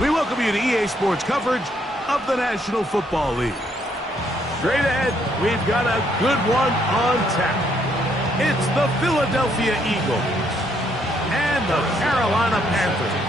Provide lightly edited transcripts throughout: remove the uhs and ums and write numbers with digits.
We welcome you to EA Sports coverage of the National Football League. Straight ahead, we've got a good one on tap. It's the Philadelphia Eagles and the Carolina Panthers.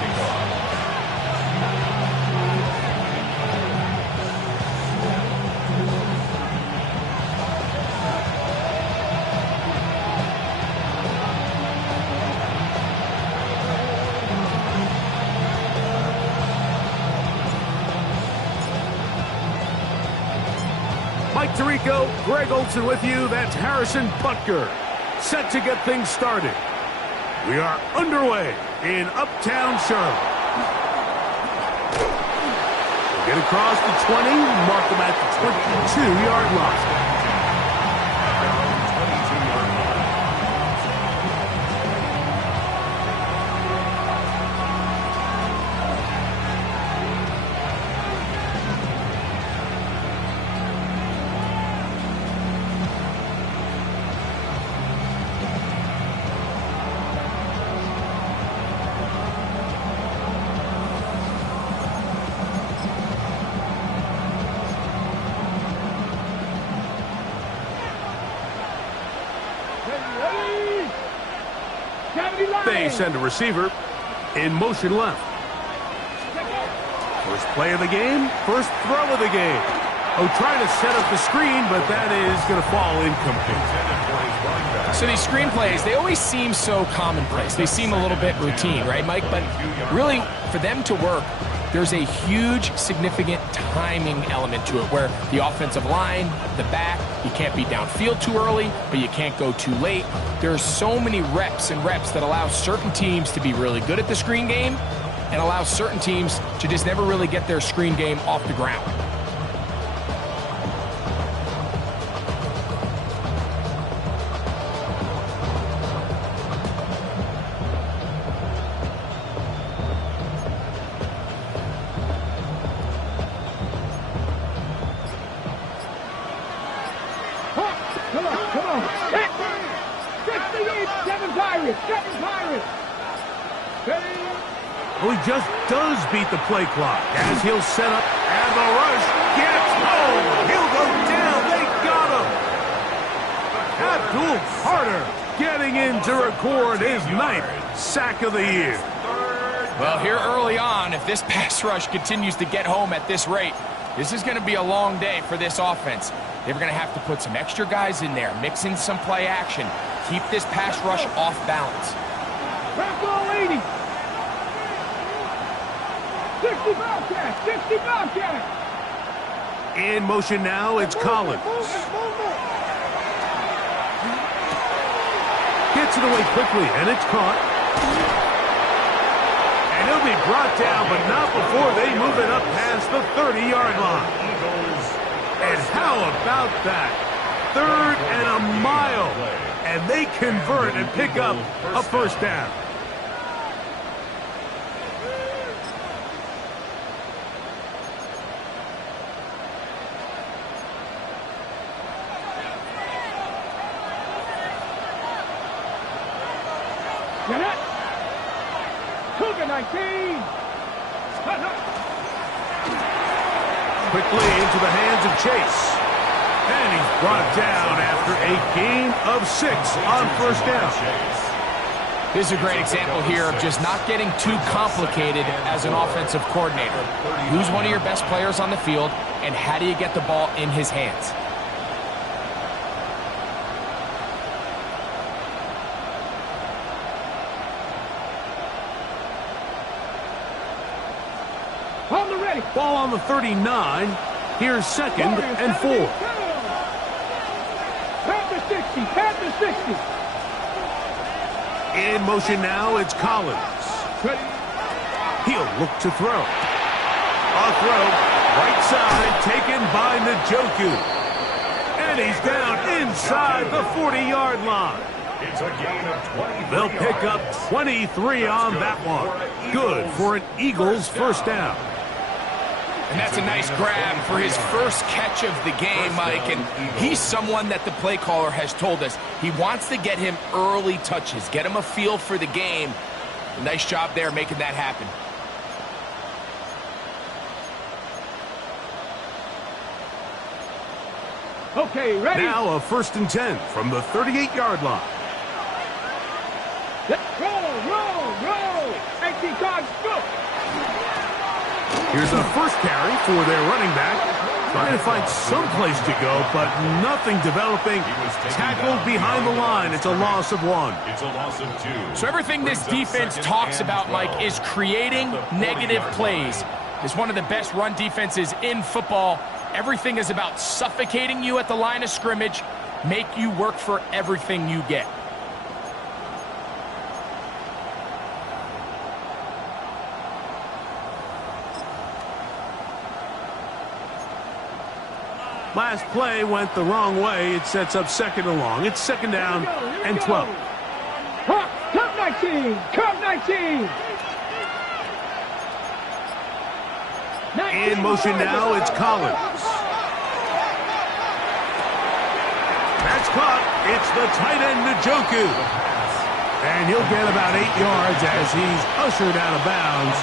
Mike Tirico, Greg Olson with you. That's Harrison Butker, set to get things started. We are underway in Uptown Charlotte. Get across the 20, mark them at the 22-yard line. They send a receiver in motion left. First play of the game, first throw of the game. Oh, trying to set up the screen, but that is going to fall incomplete. So these screen plays, they always seem so commonplace. They seem a little bit routine, right, Mike? But really, for them to work, there's a huge, significant timing element to it where the offensive line, the back, you can't be downfield too early, but you can't go too late. There's so many reps and reps that allow certain teams to be really good at the screen game and allow certain teams to just never really get their screen game off the ground. Well, he just does beat the play clock as he'll set up, and the rush gets home. He'll go down. They got him. Abdul Carter getting in to record his 9th sack of the year. Well, here early on, if this pass rush continues to get home at this rate, this is going to be a long day for this offense. They're going to have to put some extra guys in there, mix in some play action, keep this pass rush off balance. 60 Bobcat! 60 Bobcat! In motion now, it's Collins. Gets it away quickly, and it's caught. And he'll be brought down, but not before they move it up past the 30-yard line. And how about that? 3rd and a mile. And they convert and pick up a first down. Get it! Cougar 19! Quickly into the hands of Chase. And he's brought down after a gain of 6 on first down. This is a great example here of just not getting too complicated as an offensive coordinator. Who's one of your best players on the field, and how do you get the ball in his hands? On the ready. Ball on the 39. Here's 2nd and 4. Panther 60. Panther 60. In motion now, it's Collins. He'll look to throw. A throw, right side, taken by Njoku. And he's down inside the 40-yard line. It's a gain of 23. They'll pick up 23 on that one. Good for an Eagles first down. And that's a nice grab for his first catch of the game, Mike. And he's someone that the play caller has told us he wants to get him early touches, get him a feel for the game. A nice job there making that happen. Okay, ready? Now a 1st and 10 from the 38-yard line. Roll. 18 cards, go. Here's a first carry for their running back. Trying to find some place to go, but nothing developing. Tackled behind the line. It's a loss of 1. It's a loss of 2. So everything this defense talks about, Mike, is creating negative plays. It's one of the best run defenses in football. Everything is about suffocating you at the line of scrimmage, make you work for everything you get. Last play went the wrong way. It sets up 2nd and long. It's 2nd down and 12. Come 19. Come 19. In motion now, it's Collins. That's caught. It's the tight end, Njoku. And he'll get about 8 yards as he's ushered out of bounds.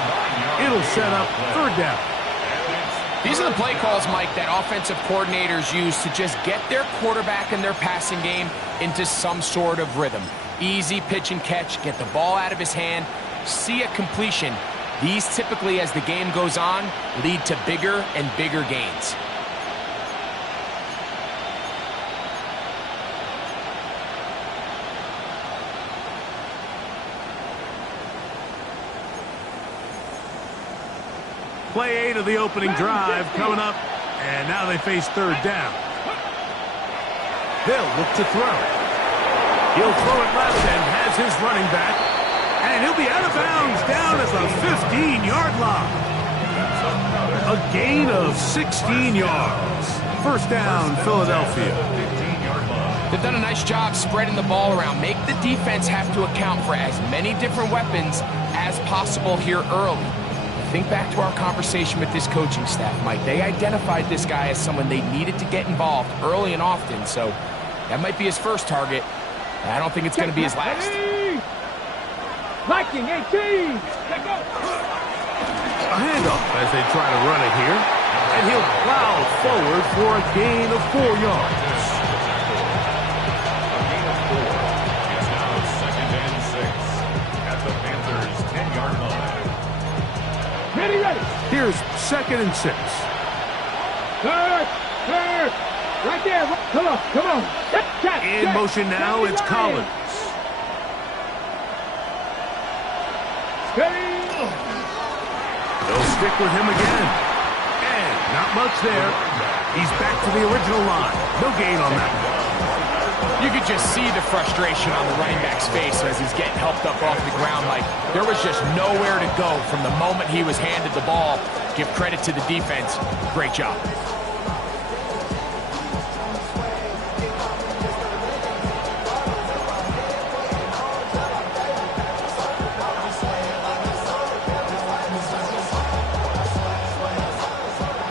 It'll set up 3rd down. These are the play calls, Mike, that offensive coordinators use to just get their quarterback and their passing game into some sort of rhythm. Easy pitch and catch, get the ball out of his hand, see a completion. These typically, as the game goes on, lead to bigger and bigger gains. Play 8 of the opening drive coming up, and now they face 3rd down. They'll look to throw. He'll throw it left and has his running back, and he'll be out of bounds down at the 15-yard line. A gain of 16 yards. 1st down, Philadelphia. They've done a nice job spreading the ball around. Make the defense have to account for as many different weapons as possible here early. Think back to our conversation with this coaching staff, Mike. They identified this guy as someone they needed to get involved early and often, so that might be his first target. I don't think it's going to be his last. Viking 18. Let go. A handoff as they try to run it here, and he'll plow forward for a gain of 4 yards. A gain of 4. It's now 2nd and 6 at the Panthers' 10-yard line. Ready. Here's 2nd and 6. Third. Right there. Come on. In motion now, it's Collins. They'll stick with him again. And not much there. He's back to the original line. No gain on that one. You could just see the frustration on the running back's face as he's getting helped up off the ground. Like, there was just nowhere to go from the moment he was handed the ball. Give credit to the defense. Great job.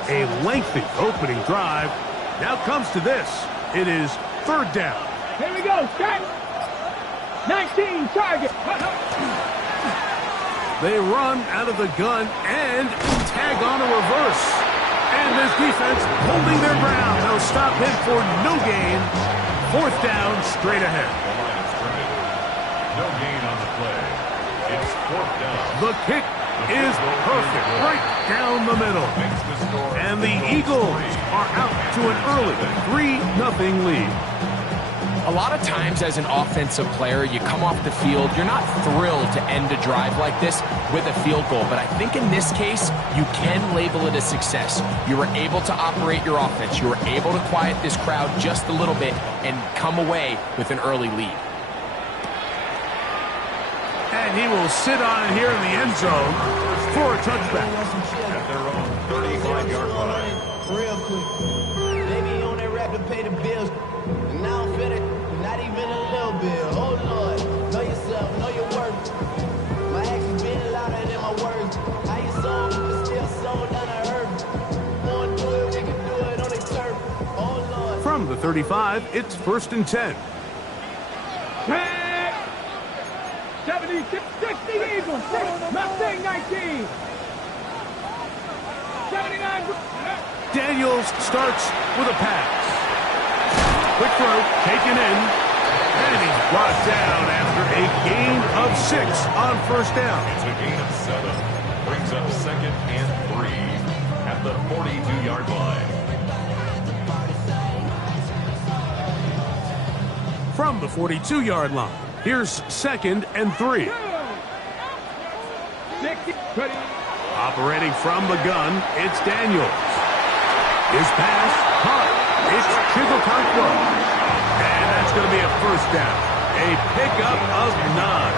A lengthy opening drive. Now comes to this. It is 3rd down. Here we go. Start. 19 target. They run out of the gun and tag on a reverse. And this defense holding their ground. They'll stop him for no gain. 4th down, straight ahead. No gain on the play. It's 4th down. The kick is perfect, right down the middle. And the Eagles are out to an early 3-0 lead. A lot of times as an offensive player, you come off the field, you're not thrilled to end a drive like this with a field goal. But I think in this case, you can label it a success. You were able to operate your offense. You were able to quiet this crowd just a little bit and come away with an early lead. And he will sit on it here in the end zone for a touchback. At their own 35-yard line. Real quick. Baby on that rap to pay the bills. And now I'm finished. Not even a little bit. Oh, Lord. Know yourself. Know your worth. My actions being louder than my words. How you sold, but still sold down to earth. Wanna do it, we can do it on the turf. Oh, Lord. From the 35, it's 1st and 10. 76, 60 Eagles. Mustang 19. 79. Daniels starts with a pass. Quick throw, taken in, and he's brought down after a gain of 6 on first down. It's a gain of 7. Brings up 2nd and 3 at the 42-yard line. From the 42-yard line, here's 2nd and 3. Operating from the gun, it's Daniels. His pass, caught. It's Chigokankwo. And that's going to be a first down. A pickup of 9.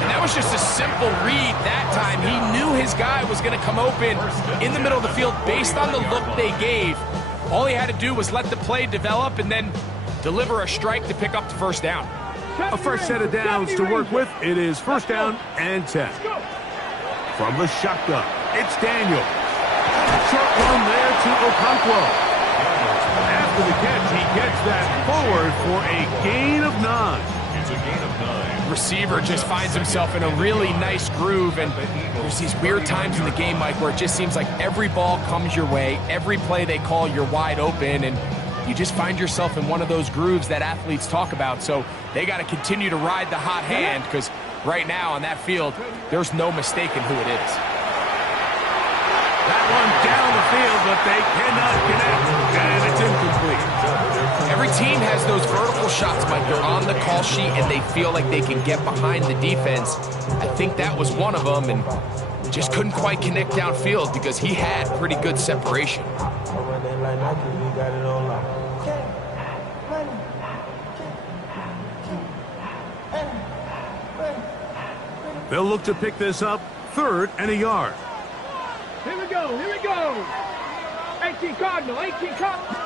And that was just a simple read that time. He knew his guy was going to come open in the middle of the field based on the look they gave. All he had to do was let the play develop and then deliver a strike to pick up the first down. A fresh set of downs to work with. It is first down and 10. From the shotgun, it's Daniels. Short one there to Okonkwo. After the catch, he gets that forward for a gain of 9. It's a gain of 9. Receiver just finds himself in a really nice groove, and there's these weird times in the game, Mike, where it just seems like every ball comes your way, every play they call, you're wide open, and you just find yourself in one of those grooves that athletes talk about. So they got to continue to ride the hot hand, because right now on that field, there's no mistaking who it is. That one down the field, but they cannot connect, and it's incomplete. Every team has those vertical shots, Mike. They're on the call sheet, and they feel like they can get behind the defense. I think that was one of them, and just couldn't quite connect downfield because he had pretty good separation. They'll look to pick this up, 3rd and a yard. Here we go, here we go. 18 Cardinal, 18 Cardinal.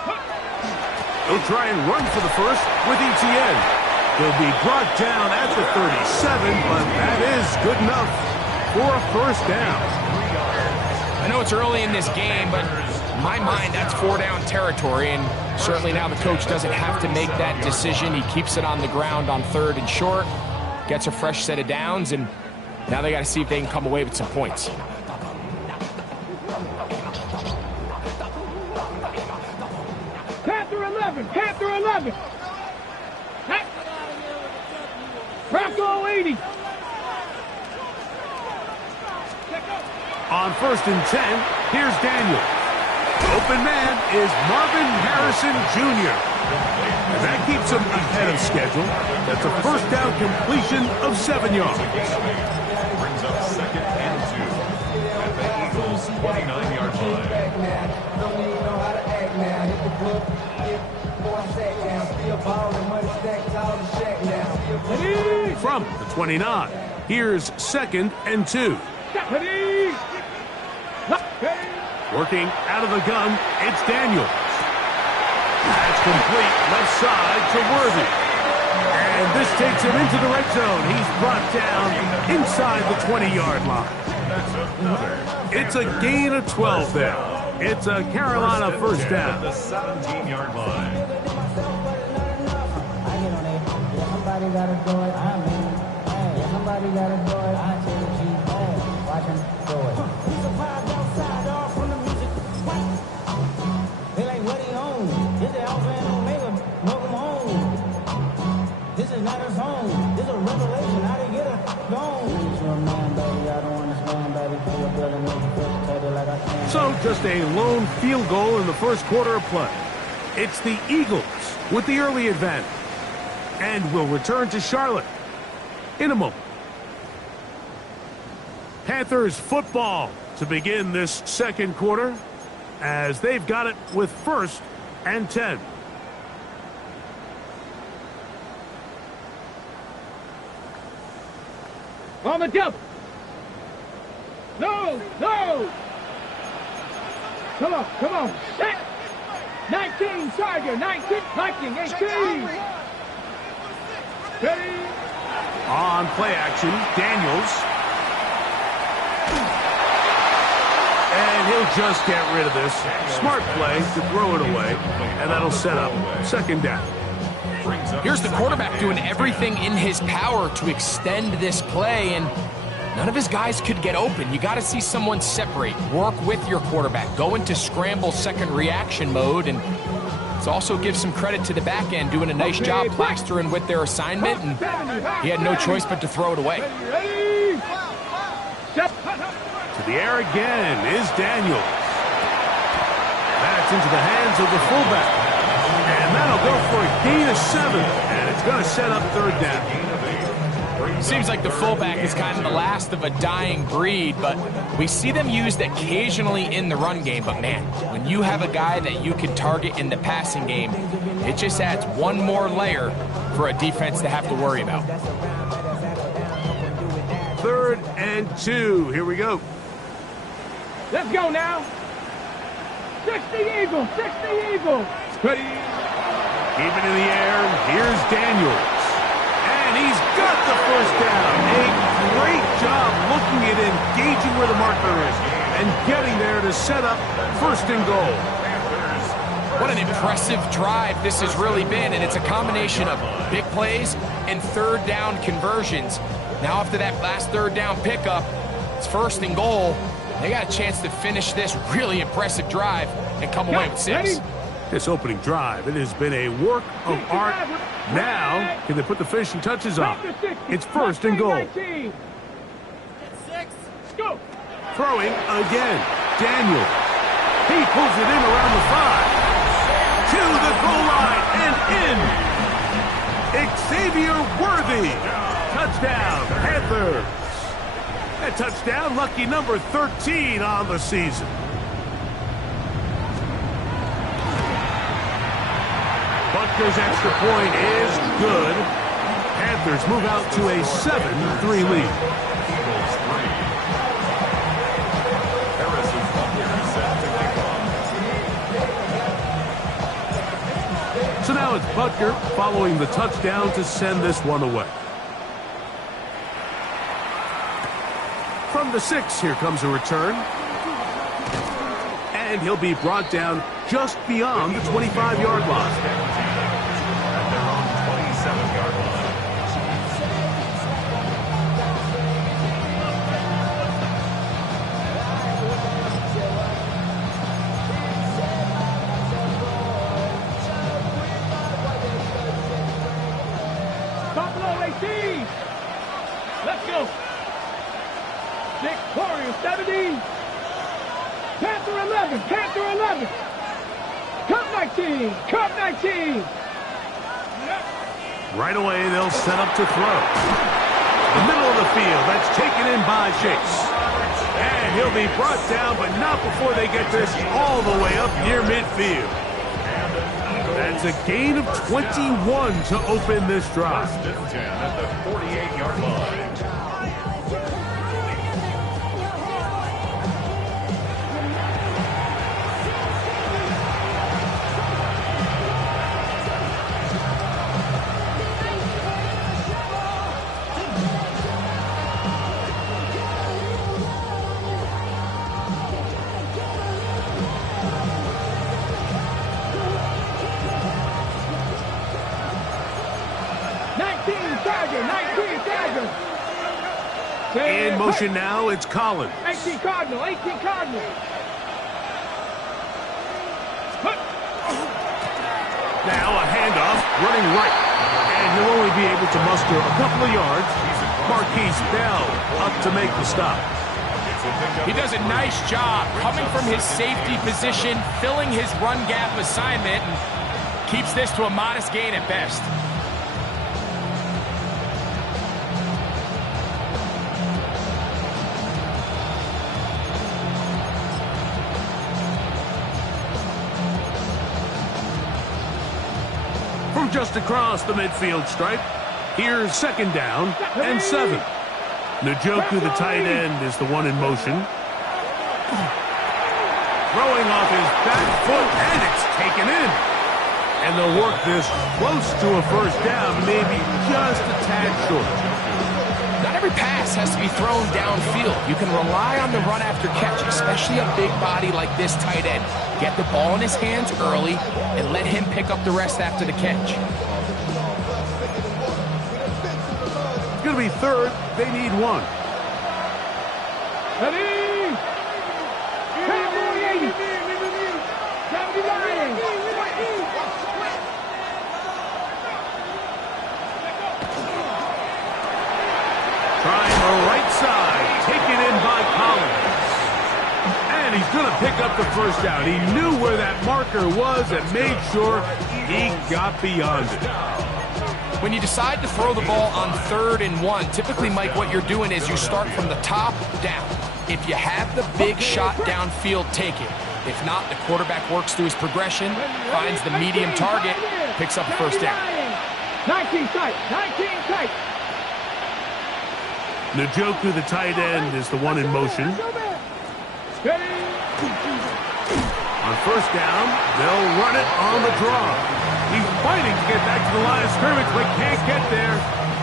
They'll try and run for the first with ETN. They'll be brought down at the 37, but that is good enough for a first down. I know it's early in this game, but in my mind, that's 4-down territory, and certainly now the coach doesn't have to make that decision. He keeps it on the ground on 3rd and short, gets a fresh set of downs, and now they got to see if they can come away with some points. Panther 11, Panther 11. Bronco 80. On 1st and 10, here's Daniel. Open man is Marvin Harrison Jr. And that keeps him ahead of schedule. That's a first down completion of 7 yards. Brings up 2nd and 2 at the Eagles' 29-yard line. From the 29, here's 2nd and 2. Working out of the gun, it's Daniels. That's complete left side to Worthy. And this takes him into the red zone. He's brought down inside the 20-yard line. It's a gain of 12 there. It's a Carolina first down. The 17-yard line. Somebody gotta do it. I mean, hey, somebody gotta do it. I tell you, watch him do it. He's surprised outside, all from the music. They like, what he own? This is Alpha and Omega. Welcome home. This is not his home. This is a revelation. How they get it gone? You're a man, baby. I don't understand, baby. Pay your bill and make you feel like I can. So just a lone field goal in the first quarter of play. It's the Eagles with the early advantage. And will return to Charlotte in a moment. Panthers football to begin this second quarter as they've got it with 1st and 10. On the double. No, no. Come on, come on. 19, Tiger, 19, Viking, 18. Ready? On play action, Daniels. And he'll just get rid of this. Smart play to throw it away, and that'll set up 2nd down. Here's the quarterback doing everything in his power to extend this play, and none of his guys could get open. You got to see someone separate, work with your quarterback, go into scramble second reaction mode, and Let's also give some credit to the back end, doing a nice job plastering with their assignment, and he had no choice but to throw it away. To the air again is Daniels. That's into the hands of the fullback. And that'll go for a gain of 7. And it's going to set up third down. Seems like the fullback is kind of the last of a dying breed, but we see them used occasionally in the run game. But man, when you have a guy that you can target in the passing game, it just adds one more layer for a defense to have to worry about. 3rd and 2. Here we go. Let's go now. 60 Eagles, 60 Eagles. Ready. Keep it in the air. Here's Daniels. And he's got the first down. A great job looking at engaging where the marker is and getting there to set up 1st and goal. What an impressive drive this has really been, and it's a combination of big plays and 3rd down conversions. Now after that last 3rd down pickup, it's 1st and goal. They got a chance to finish this really impressive drive and come away with 6. This opening drive, it has been a work of art. Now, can they put the finishing touches on? It's 1st and goal. Go. Throwing again. Daniel. He pulls it in around the 5. To the goal line and in. Xavier Worthy. Touchdown, Panthers. A touchdown, lucky number 13 on the season. Butker's extra point is good. Panthers move out to a 7-3 lead. So now it's Butker following the touchdown to send this one away. From the 6, here comes a return. And he'll be brought down just beyond the 25-yard line. At their own 27-yard line. Buffalo 18. Let's go. Victoria 70. Panther 11. Panther 11. Cup 19. Cup 19. Right away, they'll set up to throw. The middle of the field, that's taken in by Chase. And he'll be brought down, but not before they get this all the way up near midfield. That's a gain of 21 to open this drive. 1st and 10 at the 48-yard line. In motion now, it's Collins. 18 Cardinal, 18 Cardinal. Now a handoff, running right. And he'll only be able to muster a couple of yards. Marquise Bell up to make the stop. He does a nice job coming from his safety position, filling his run gap assignment, and keeps this to a modest gain at best. From just across the midfield stripe, here's 2nd down and 7. Njoku, the tight end, is the one in motion. Throwing off his back foot, and it's taken in. And they'll work this close to a 1st down, maybe just a tad short. Not every pass has to be thrown downfield. You can rely on the run after catch, especially a big body like this tight end. Get the ball in his hands early and let him pick up the rest after the catch. It's going to be 3rd. They need 1. Ready? Cowboy 80. 79. And he's going to pick up the first down. He knew where that marker was and made sure he got beyond it. When you decide to throw the ball on 3rd and 1, typically, Mike, what you're doing is you start from the top down. If you have the big shot downfield, take it. If not, the quarterback works through his progression, finds the medium target, picks up a first down. 19 tight, 19 tight. Njoku, the tight end, is the one in motion. On first down, they'll run it on the draw. He's fighting to get back to the line of scrimmage, but can't get there.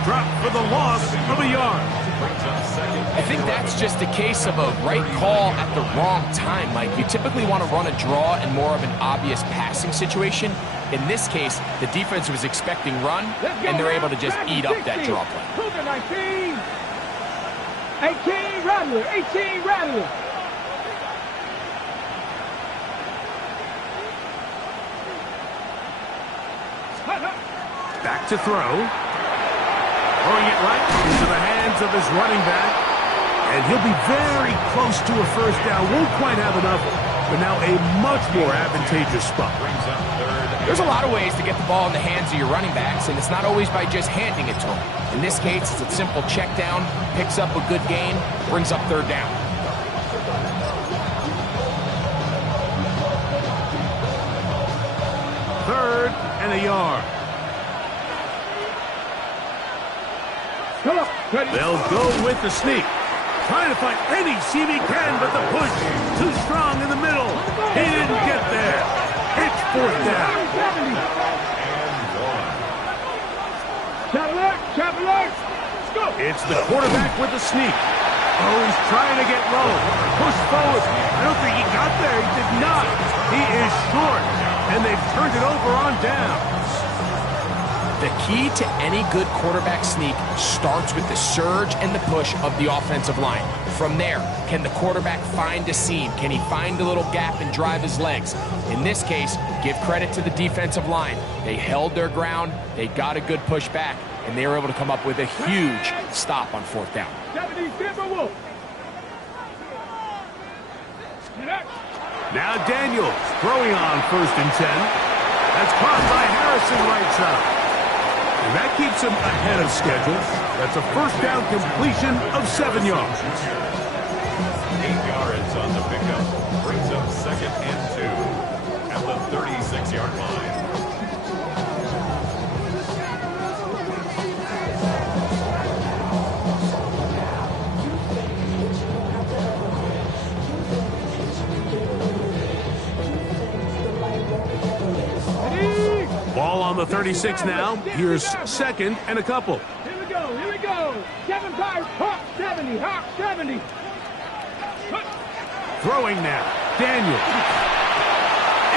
Drop for the loss of a yard. I think that's just a case of a right call at the wrong time, Mike. You typically want to run a draw in more of an obvious passing situation. In this case, the defense was expecting run, and they're able to just eat up that draw play. 19. 18 Rattler, 18 Rattler. Back to throw. Throwing it right into the hands of his running back. And he'll be very close to a first down. Won't quite have enough, but now a much more advantageous spot. There's a lot of ways to get the ball in the hands of your running backs, and it's not always by just handing it to them. In this case, it's a simple check down, picks up a good gain, brings up 3rd down. Third and a yard. They'll go with the sneak. Trying to find any seam he can, but the push too strong in the middle. He didn't get there. It's 4th down. It's the quarterback with the sneak. Oh, he's trying to get low. Push forward. I don't think he got there. He did not. He is short, and they've turned it over on down. The key to any good quarterback sneak starts with the surge and the push of the offensive line. From there, can the quarterback find a seam? Can he find a little gap and drive his legs? In this case, give credit to the defensive line. They held their ground, they got a good push back, and they were able to come up with a huge stop on 4th down. Now Daniels throwing on 1st and 10. That's caught by Harrison right side. And that keeps him ahead of schedule. That's a first down completion of 7 yards. 8 yards on the pickup. Brings up 2nd and 2 at the 36-yard line. Ball on the 36 now. Here's 2nd and a couple. Here we go, here we go. 7 times, Hawk 70, Hawk 70. Throwing now. Daniels.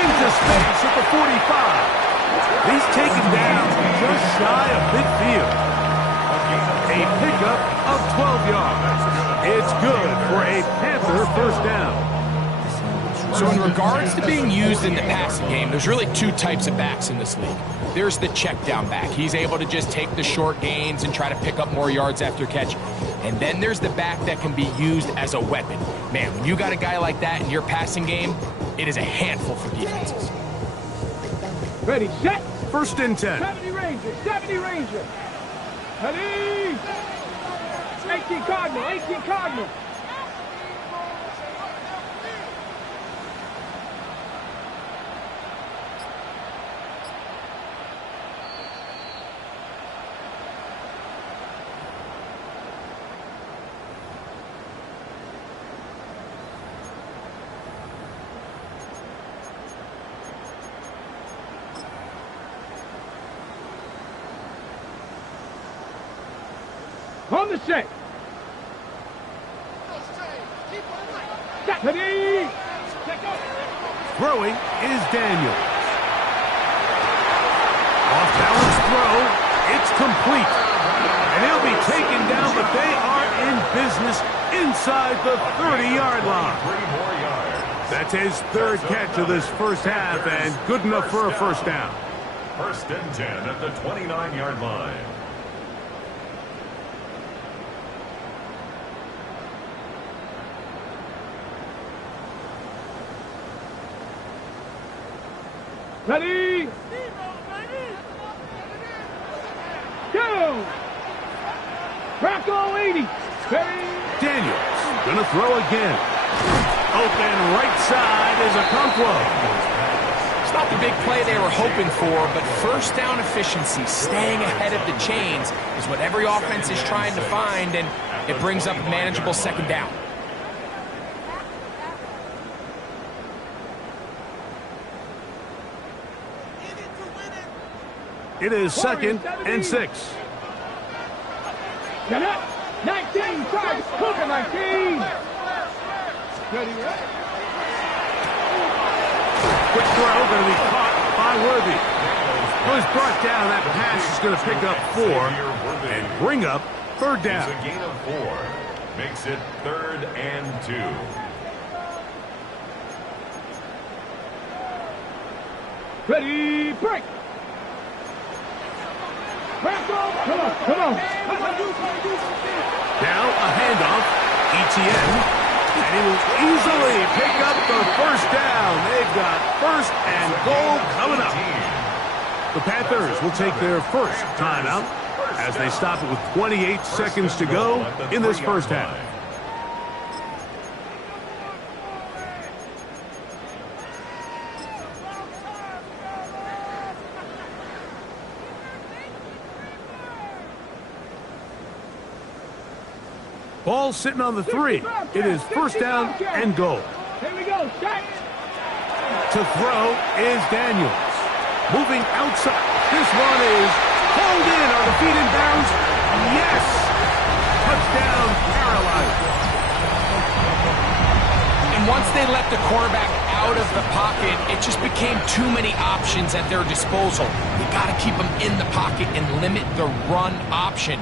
Into space at the 45. He's taken down just shy of midfield. A pickup of 12 yards. It's good for a Panther first down. So in regards to being used in the passing game, there's really 2 types of backs in this league. There's the check down back. He's able to just take the short gains and try to pick up more yards after catch. And then there's the back that can be used as a weapon. Man, when you got a guy like that in your passing game, it is a handful for defenses. Ready, set. 1st and 10. 70 Ranger, 70 Ranger. Ready. 18 Cardinal, 18 Cardinal. On the set. Ready. Throwing is Daniels. Off balance throw. It's complete. And he'll be taken down, but they are in business inside the 30-yard line. 3 more yards. That's his 3rd catch of this first half, and good enough for a first down. 1st and 10 at the 29-yard line. Ready? Go! Rocco 80. Ready? Daniels gonna throw again. Open right side is a Conquo. It's not the big play they were hoping for, but first down efficiency, staying ahead of the chains, is what every offense is trying to find, and it brings up a manageable second down. It is 2nd and 6. Get up! 19, try to cook it, 19! Ready, right? Quick throw going to be caught by Worthy. Who is brought down. That pass is going to pick up 4 and bring up 3rd down. It's a gain of 4. Makes it 3rd and 2. Ready, break! Come on, come on. Now a handoff, ETN, and he will easily pick up the first down. They've got 1st and goal coming up. The Panthers will take their first timeout as they stop it with 28 seconds to go in this first half. Ball sitting on the 3. It is 1st down and goal. Here we go, shot. To throw is Daniels. Moving outside. This one is pulled in on the feet in bounds. Yes! Touchdown, Carolina. And once they let the quarterback out of the pocket, it just became too many options at their disposal. You got to keep them in the pocket and limit the run option.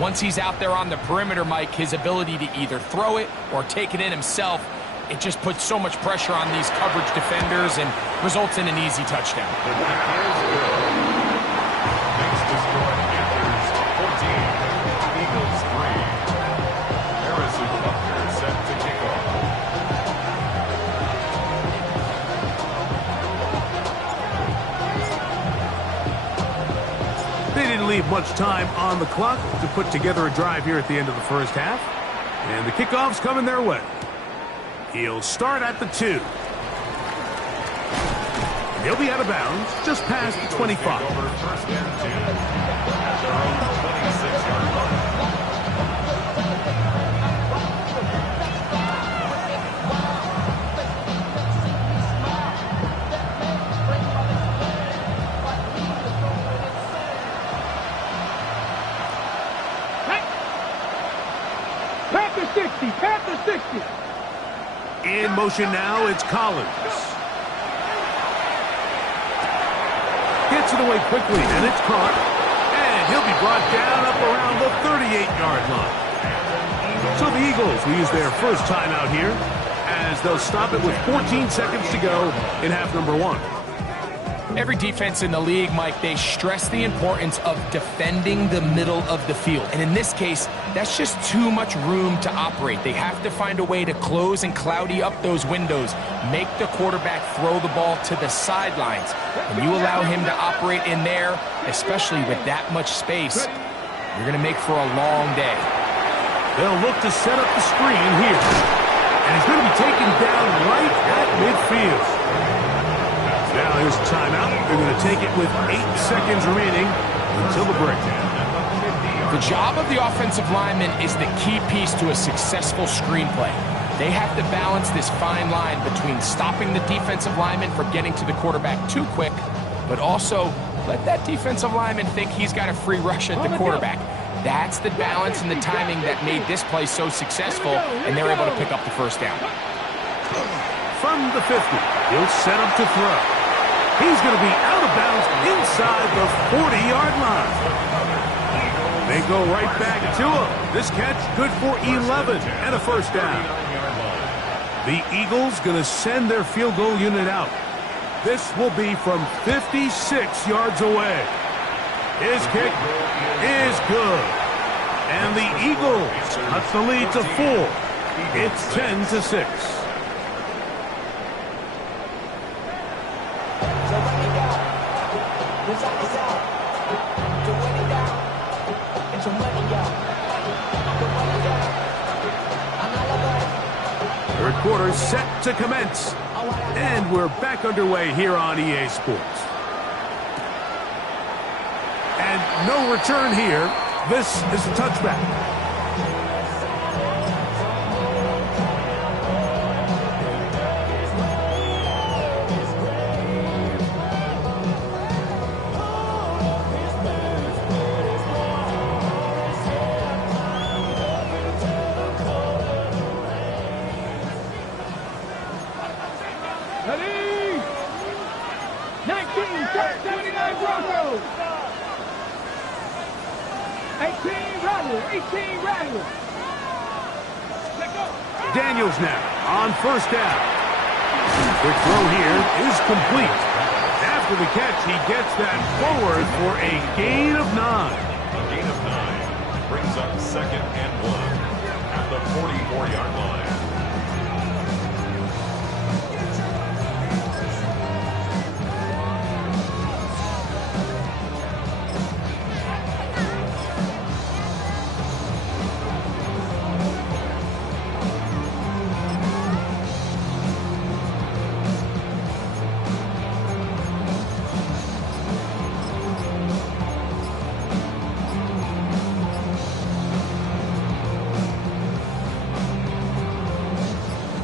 Once he's out there on the perimeter, Mike, his ability to either throw it or take it in himself, it just puts so much pressure on these coverage defenders and results in an easy touchdown. The kick is good. Makes the score Panthers 14, Eagles 3. Harrison Butker set to kick off. They didn't leave much time on the clock to put together a drive here at the end of the first half. And the kickoff's coming their way. He'll start at the 2. He'll be out of bounds just past the 25. Over 1st and 10 at their own 26-yard line. Panther 60, Panther 60. In motion now, it's Collins. Gets it away quickly, and it's caught. And he'll be brought down up around the 38-yard line. So the Eagles will use their first timeout here as they'll stop it with 14 seconds to go in half number 1. Every defense in the league, Mike, they stress the importance of defending the middle of the field. And in this case, that's just too much room to operate. They have to find a way to close and cloudy up those windows, make the quarterback throw the ball to the sidelines. When you allow him to operate in there, especially with that much space, you're going to make for a long day. They'll look to set up the screen here. And he's going to be taken down right at midfield. Now here's a timeout. They're going to take it with 8 seconds remaining until the break. The job of the offensive lineman is the key piece to a successful screenplay. They have to balance this fine line between stopping the defensive lineman from getting to the quarterback too quick, but also let that defensive lineman think he's got a free rush at the quarterback. That's the balance and the timing that made this play so successful, and they're able to pick up the first down. From the 50, he'll set up to throw. He's going to be out of bounds inside the 40-yard line. They go right back to him. This catch good for 11 and a first down. The Eagles going to send their field goal unit out. This will be from 56 yards away. His kick is good. And the Eagles cut the lead to 4. It's 10-6. So let me go. quarter set to commence. And we're back underway here on EA Sports. And no return here. This is a touchback. Ready? 1979 Broncos. 18 Rattlers. Daniels now on first down. Quick throw here is complete. After the catch, he gets that forward for a gain of 9. A gain of 9 brings up 2nd and 1 at the 44-yard line.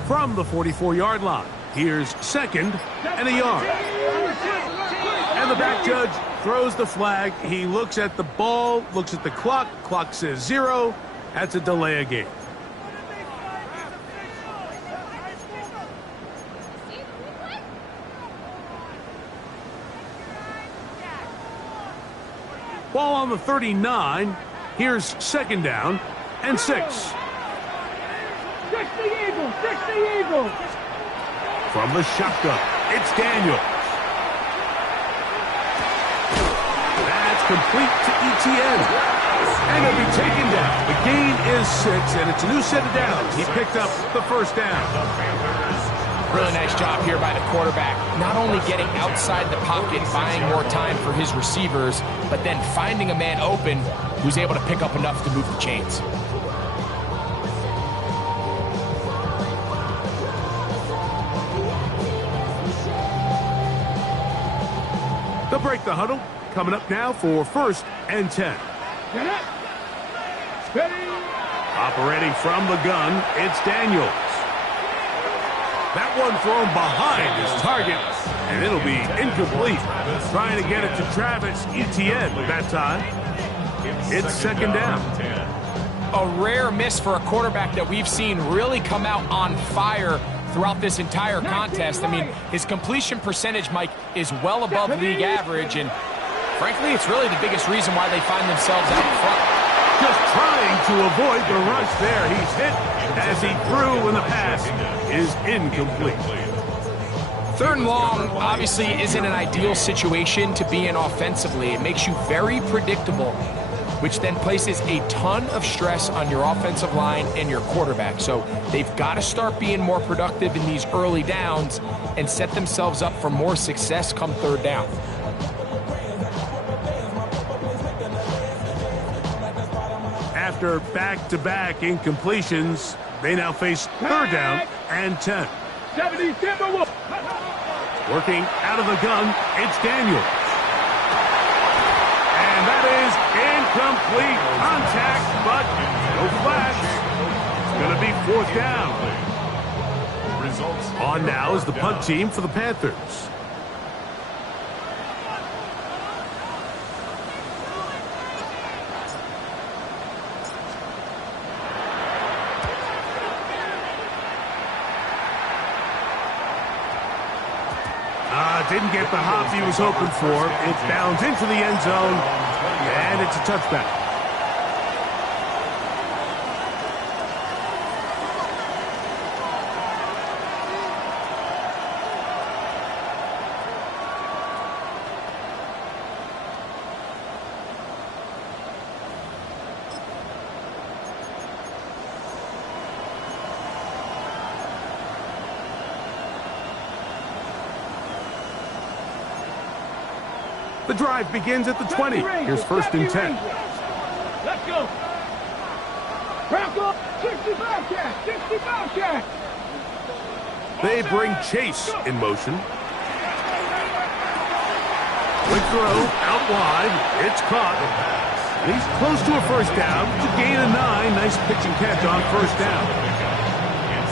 From the 44-yard line, here's 2nd and a yard. And the back judge throws the flag. He looks at the ball, looks at the clock. Clock says 0. That's a delay of game. Ball on the 39. Here's 2nd down and 6. 60 Eagles. From the shotgun, it's Daniels. That's complete to ETN. And he'll be taken down. The gain is 6, and it's a new set of downs. He picked up the first down. Really nice job here by the quarterback. Not only getting outside the pocket, buying more time for his receivers, but then finding a man open who's able to pick up enough to move the chains. They'll break the huddle. Coming up now for 1st and 10. Get up. Ready. Operating from the gun, it's Daniels. That one thrown behind his target, and it'll be incomplete. Trying to get it to Travis Etienne that time. It's 2nd down. A rare miss for a quarterback that we've seen really come out on fire throughout this entire contest. I mean, his completion percentage, Mike, is well above league average, and frankly, it's really the biggest reason why they find themselves out front. Just trying to avoid the rush there. He's hit as he threw when the pass is incomplete. 3rd and long obviously isn't an ideal situation to be in offensively. It makes you very predictable, which then places a ton of stress on your offensive line and your quarterback. So they've got to start being more productive in these early downs and set themselves up for more success come 3rd down. After back-to-back incompletions, they now face 3rd down and 10. 70 Timberwolves. Working out of the gun, it's Daniels. And that is incomplete contact, but no flash. It's going to be 4th down. On now is the punt team for the Panthers. Didn't get the hop he was hoping for. It bounds into the end zone, and it's a touchback. The drive begins at the 20. Here's 1st and 10. Let's go. Broncos, 65 catch. They bring Chase in motion. Quick throw, out wide. It's caught. He's close to a first down. To gain a 9. Nice pitch and catch on first down.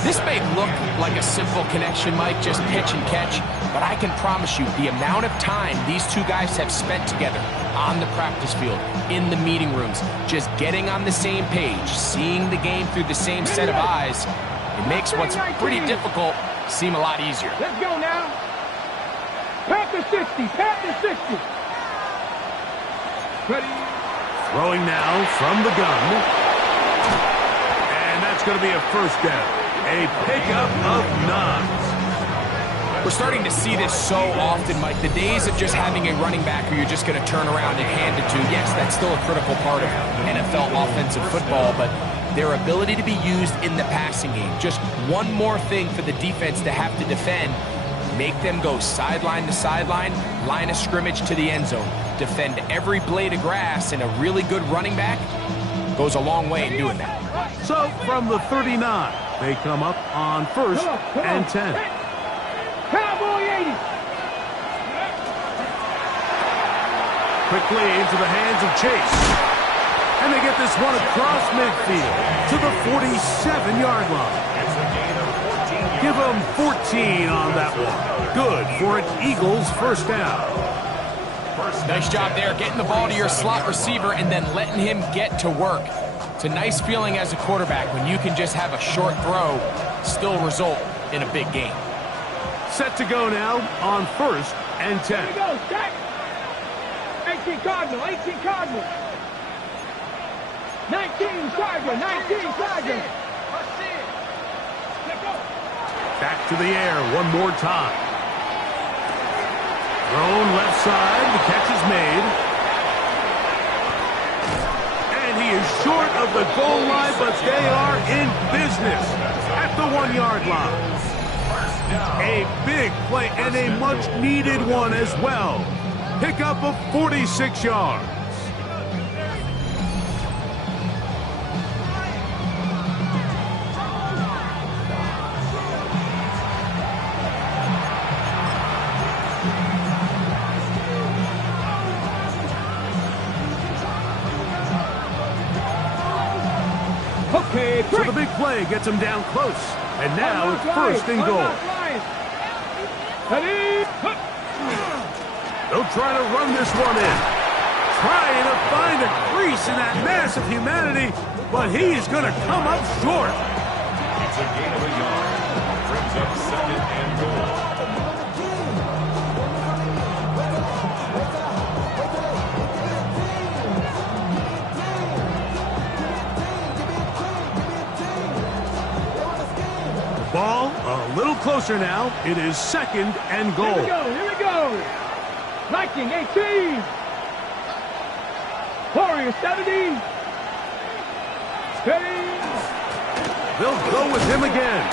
This may look like a simple connection, Mike, just pitch and catch, but I can promise you the amount of time these two guys have spent together on the practice field, in the meeting rooms, just getting on the same page, seeing the game through the same set of eyes, it makes what's pretty difficult seem a lot easier. Let's go now. Pat the 60. Pat the 60. Ready. Throwing now from the gun. And that's going to be a first down. A pickup of 9. We're starting to see this so often, Mike. The days of just having a running back who you're just going to turn around and hand it to, yes, that's still a critical part of NFL offensive football, but their ability to be used in the passing game, just one more thing for the defense to have to defend, make them go sideline to sideline, line of scrimmage to the end zone, defend every blade of grass, and a really good running back goes a long way in doing that. So from the 39, they come up on first and 10. Cowboy 80. Quickly into the hands of Chase. And they get this one across midfield to the 47-yard line. Give them 14 on that one. Good for an Eagles first down. Nice job there, getting the ball to your slot receiver and then letting him get to work. It's a nice feeling as a quarterback when you can just have a short throw, still result in a big game. Set to go now on first and 10. Here we go, Jack. 18 Cardinal, 18 Cardinal. 19 Charger, 19 Charger. Back to the air one more time. Thrown left side, the catch is made. And he is short of the goal line, but they are in business at the 1-yard line. A big play and a much-needed one as well. Pickup of 46 yards. So the big play gets him down close. And now it's first and goal. They'll try to run this one in. Trying to find a crease in that mass of humanity, but he's going to come up short. It's a gain of a yard. Brings up second and goal. Ball a little closer now. It is second and goal. Here we go, here we go. Viking 18. Warrior 70. Steady. They'll go with him again.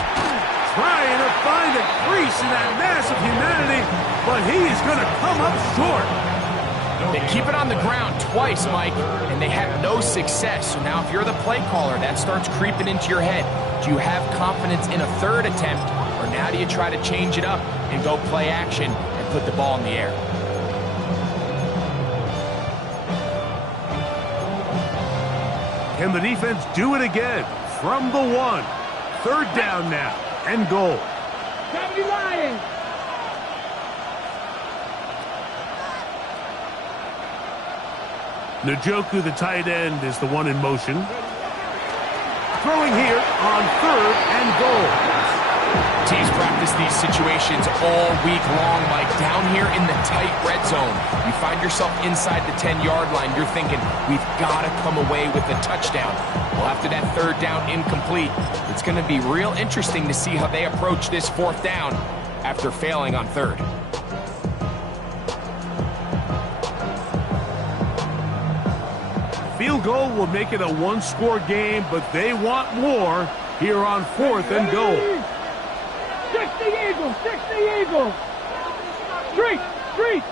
Trying to find a crease in that mass of humanity, but he's going to come up short. They keep it on the ground twice, Mike, and they have no success. So now if you're the play caller, that starts creeping into your head. Do you have confidence in a third attempt, or now do you try to change it up and go play action and put the ball in the air? Can the defense do it again? From the 1. Third down now and goal. 70 Lions. Njoku, the tight end, is the one in motion. Throwing here on third and goal. Teams practice these situations all week long, Mike. Down here in the tight red zone, you find yourself inside the 10-yard line. You're thinking, we've got to come away with a touchdown. Well, after that third down incomplete, it's going to be real interesting to see how they approach this fourth down after failing on third. Field goal will make it a one-score game, but they want more here on fourth and goal. 60 Eagles, 60 Eagles. Street, street.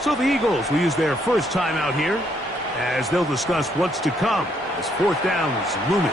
So the Eagles will use their first time out here. as they'll discuss what's to come as fourth down is looming.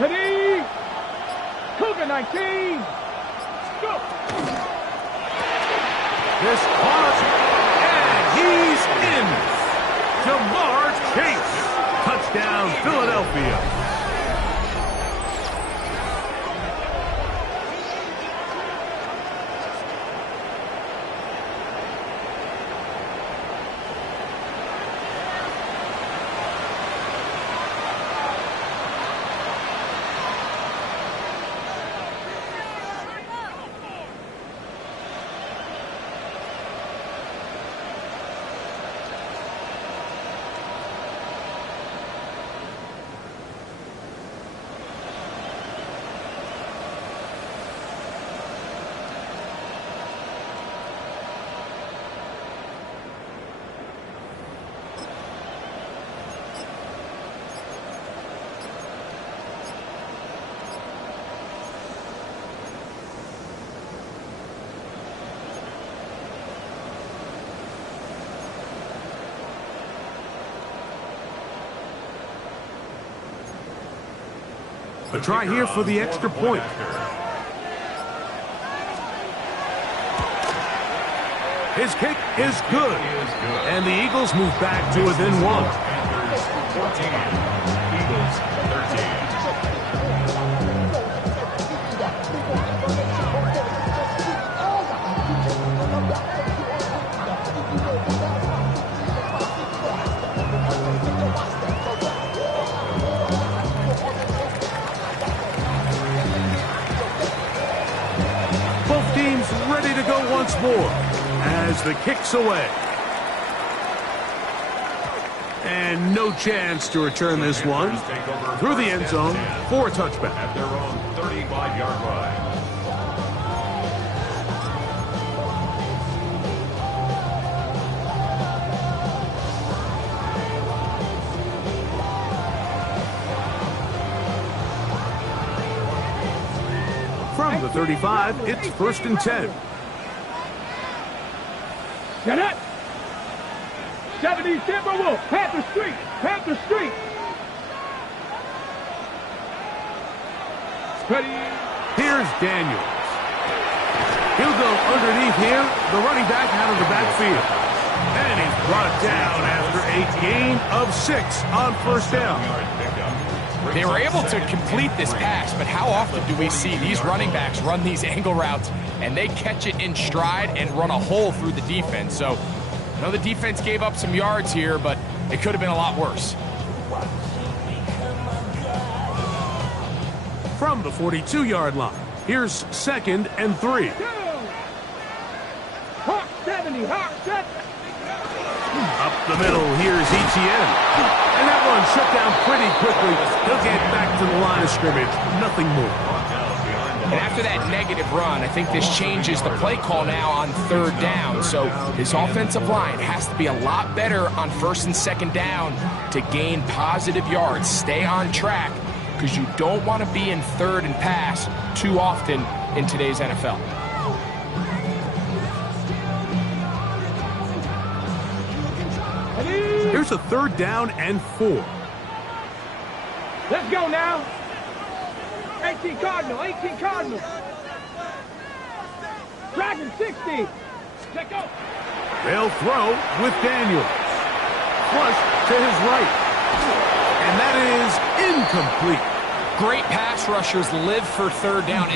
Ready? Cougar 19. Go. This caught, and he's in. Jamar Chase. Touchdown, Philadelphia. A try here for the extra point. His kick is good. And the Eagles move back to within one. Panthers 14, Eagles 13. Both teams ready to go once more as the kick's away. And no chance to return this one through the end zone for a touchback. At their own 35-yard line. From the 35, it's 1st and 10. Get it. 70 Timberwolves. Panther Street. Panther Street. Ready. Here's Daniels. He'll go underneath here. The running back out of the backfield. And he's brought down after a gain of 6 on 1st down. They were able to complete this pass, but how often do we see these running backs run these angle routes and they catch it in stride and run a hole through the defense? So I know the defense gave up some yards here, but it could have been a lot worse. From the 42-yard line, here's 2nd and 3. Hawk 70. Hawk 70. Up the middle, here's Etienne. And that one shut down pretty quickly. He'll get back to the line of scrimmage. Nothing more. And after that negative run, I think this changes the play call now on 3rd down. So his offensive line has to be a lot better on 1st and 2nd down to gain positive yards. Stay on track because you don't want to be in 3rd and pass too often in today's NFL. Here's a 3rd down and 4. Let's go now. 18 Cardinal. 18 Cardinal. Dragon 60. Check out. They'll throw with Daniels. Flush to his right. And that is incomplete. Great pass rushers live for 3rd down.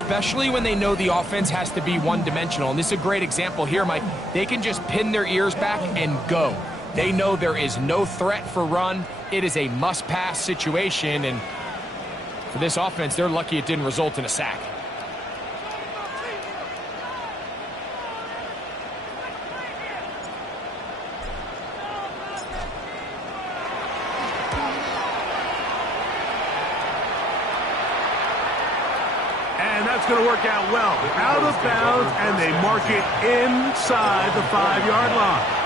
Especially when they know the offense has to be one-dimensional. And this is a great example here, Mike. They can just pin their ears back and go. They know there is no threat for run. It is a must-pass situation. And for this offense, they're lucky it didn't result in a sack. And that's going to work out well. Out of bounds, and they mark it inside the 5-yard line.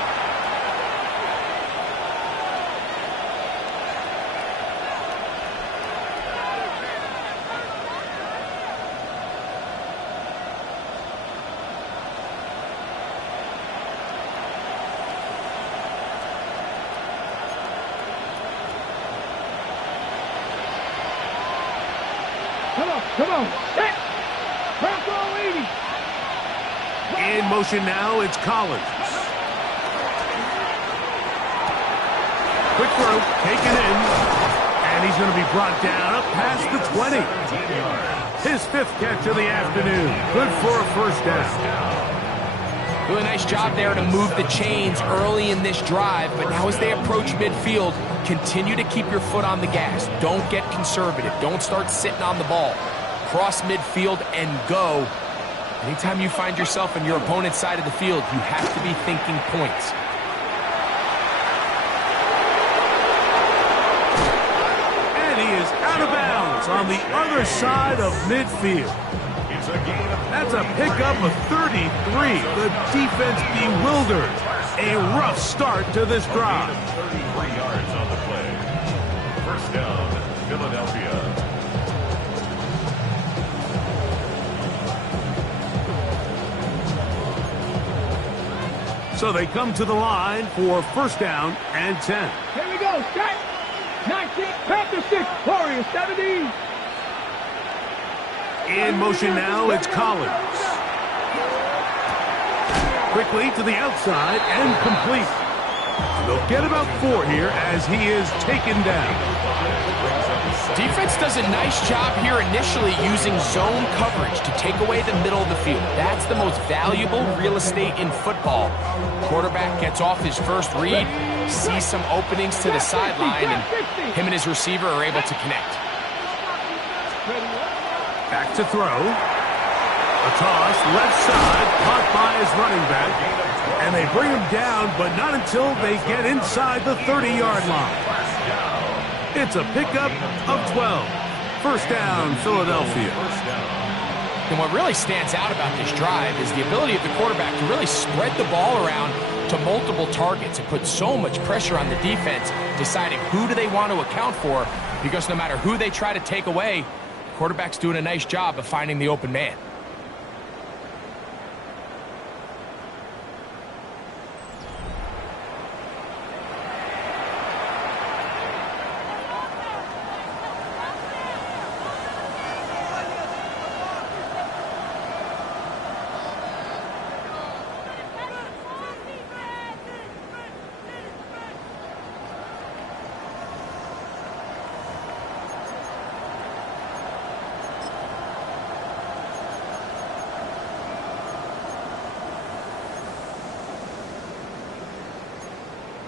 Come on. Set. Press all 80. In motion now, it's Collins. Quick throw, taken in. And he's going to be brought down up past the 20. His 5th catch of the afternoon. Good for a first down. Really nice job there to move the chains early in this drive, but now as they approach midfield, continue to keep your foot on the gas. Don't get conservative. Don't start sitting on the ball. Cross midfield and go. Anytime you find yourself on your opponent's side of the field, you have to be thinking points. And he is out of bounds on the other side of midfield. That's a pickup of 33. The defense bewildered. A rough start to this drive. 33 yards on the play. First down, Philadelphia. So they come to the line for first down and 10. Here we go. Set. 19. Panther 6. Warriors 70. In motion now, it's Collins. Quickly to the outside and complete. They'll get about 4 here as he is taken down. Defense does a nice job here initially using zone coverage to take away the middle of the field. That's the most valuable real estate in football. Quarterback gets off his first read, sees some openings to the sideline, and him and his receiver are able to connect. Back to throw. A toss, left side, caught by his running back. And they bring him down, but not until they get inside the 30-yard line. It's a pickup of 12. First down, Philadelphia. And what really stands out about this drive is the ability of the quarterback to really spread the ball around to multiple targets and put so much pressure on the defense, deciding who do they want to account for, because no matter who they try to take away, the quarterback's doing a nice job of finding the open man.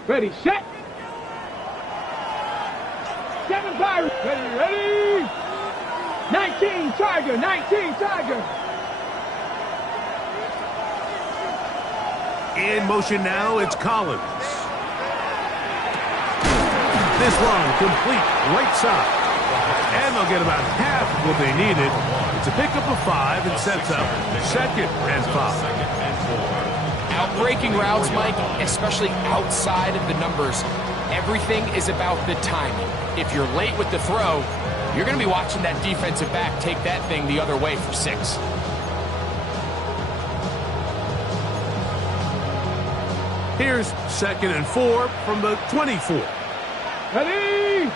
Ready, set. 7 Pirates. Ready. 19 Tiger. 19 Tiger. In motion now, it's Collins. This one complete right side. And they'll get about half of what they needed. It's a pickup of 5 and sets up 2nd and 5. Outbreaking routes, Mike, especially outside of the numbers, everything is about the timing. If you're late with the throw, you're going to be watching that defensive back take that thing the other way for 6. Here's 2nd and 4 from the 24. Ready.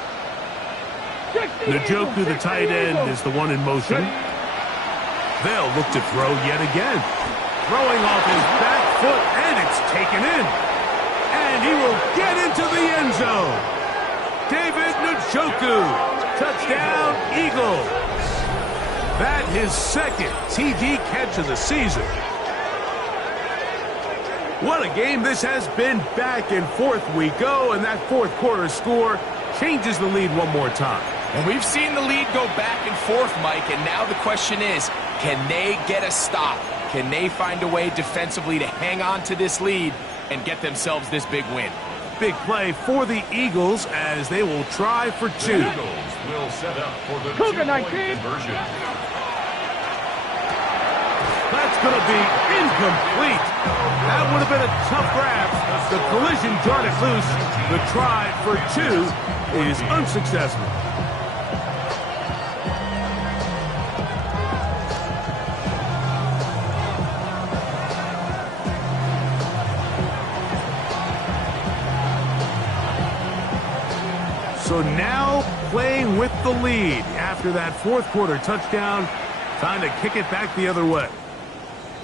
Njoku, the tight end, is the one in motion. They'll look to throw yet again. Throwing off his back foot, and it's taken in. And he will get into the end zone. David Njoku, touchdown Eagles. That his second TD catch of the season. What a game this has been. Back and forth we go, and that fourth quarter score changes the lead one more time. And we've seen the lead go back and forth, Mike, and now the question is, can they get a stop? Can they find a way defensively to hang on to this lead and get themselves this big win? Big play for the Eagles as they will try for two. The Eagles will set up for the Cougar two-point 19. conversion. That's going to be incomplete. That would have been a tough grab. The collision jarred it loose. The try for two is unsuccessful. So now playing with the lead after that fourth quarter touchdown. Time to kick it back the other way.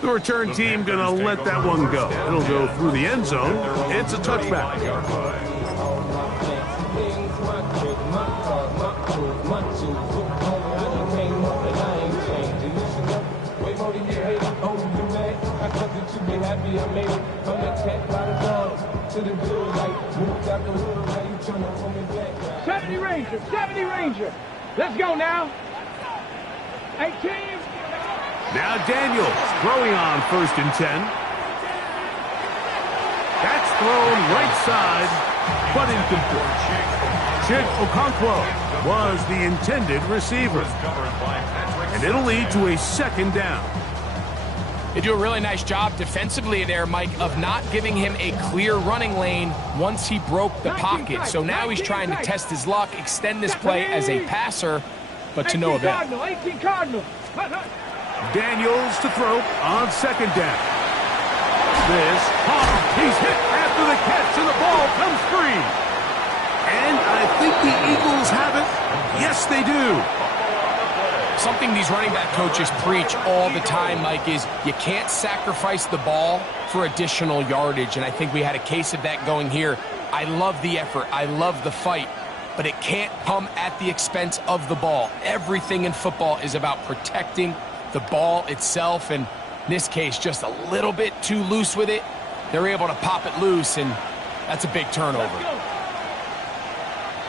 The return team going to let that one go. It'll go through the end zone. It's a touchback. Ranger, 70 Ranger. Let's go now. 18. Now Daniels throwing on 1st and 10. That's thrown right side, but incomplete. Chig Okonkwo was the intended receiver. And it'll lead to a 2nd down. They do a really nice job defensively there, Mike, of not giving him a clear running lane once he broke the pocket. So now he's trying to test his luck, extend this play as a passer, but to no avail. 18 Cardinal. Daniels to throw on 2nd down. He's hit after the catch, and the ball comes free. And I think the Eagles have it. Yes, they do. Something these running back coaches preach all the time, Mike, is you can't sacrifice the ball for additional yardage, and I think we had a case of that going here. I love the effort. I love the fight, but it can't come at the expense of the ball. Everything in football is about protecting the ball itself, and in this case, just a little bit too loose with it. They're able to pop it loose, and that's a big turnover.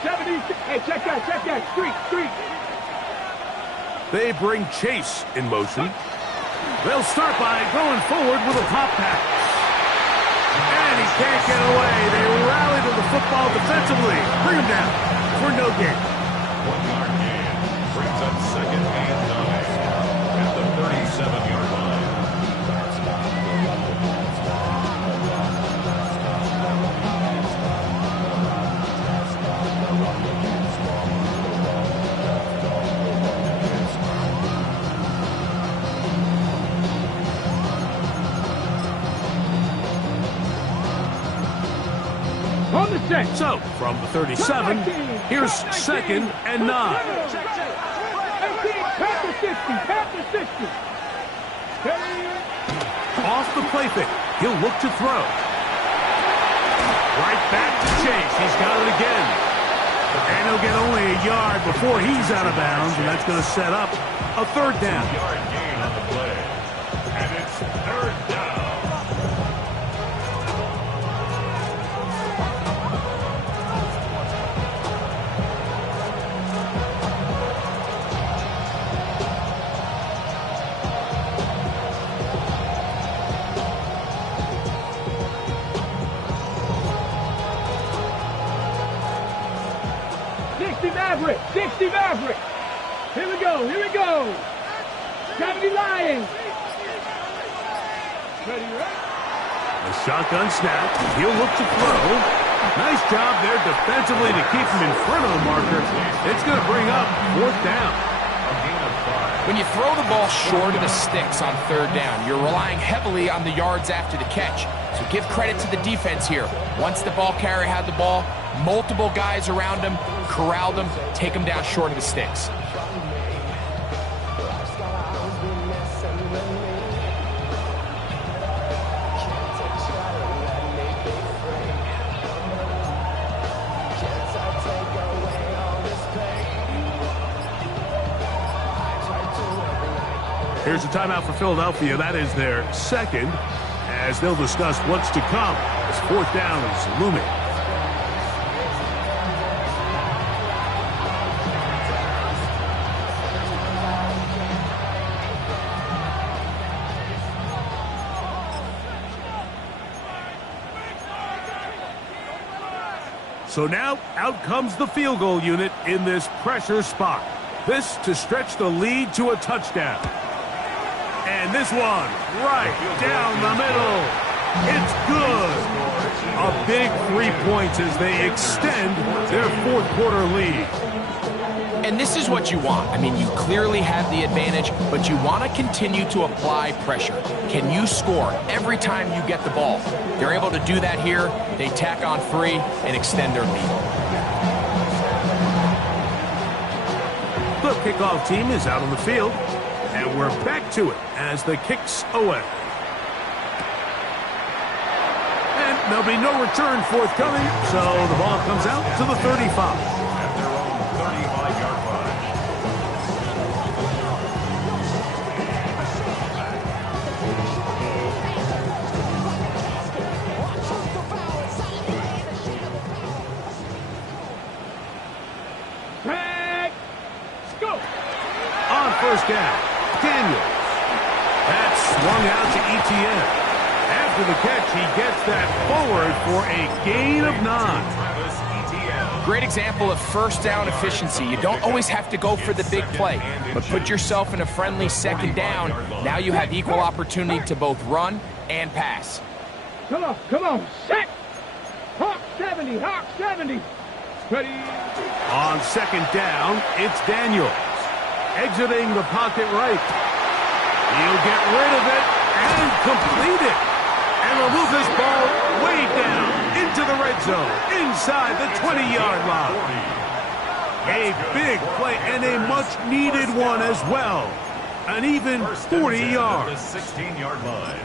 70. Hey, check that. Street. They bring Chase in motion. They'll start by going forward with a pop pass. And he can't get away. They rally to the football defensively. Bring him down for no gain. 1-yard gain brings up 2nd and 9 at the 37-yard line. On the set. So, from the 37, here's 2nd and 9. 18, Panther 60. Off the play fake. He'll look to throw. Right back to Chase. He's got it again. And he'll get only a yard before he's out of bounds, and that's going to set up a 3rd down. 2-yard gain on the play. And it's 3rd down. Maverick. Here we go. 70 Lions. Ready, right? A shotgun snap. He'll look to throw. Nice job there defensively to keep him in front of the marker. It's going to bring up 4th down. When you throw the ball short of the sticks on 3rd down, you're relying heavily on the yards after the catch. So give credit to the defense here. Once the ball carrier had the ball, multiple guys around him, corralled him, take him down short of the sticks. Here's a timeout for Philadelphia. That is their second, as they'll discuss what's to come as fourth down is looming. So now, out comes the field goal unit in this pressure spot. This to stretch the lead to a touchdown. And this one, right down the middle. It's good. A big 3 points as they extend their fourth quarter lead. And this is what you want. I mean, you clearly have the advantage, but you want to continue to apply pressure. Can you score every time you get the ball? They're able to do that here. They tack on 3 and extend their lead. The kickoff team is out on the field, and we're back to it as the kick's away. And there'll be no return forthcoming, so the ball comes out to the 35. At their own 35-yard line. Drag. Go. On first down, Daniels. That's swung out to ETN. After the catch, he gets that forward for a gain of 9. Great example of first down efficiency. You don't always have to go for the big play, but put yourself in a friendly second down. Now you have equal opportunity to both run and pass. Come on, set. Hawk 70, Hawk 70. Ready. On second down, it's Daniels. Exiting the pocket right. He'll get rid of it and complete it. And will move this ball way down into the red zone, inside the 20-yard line. A big play and a much-needed one as well. An even 40 yards. The 16-yard line.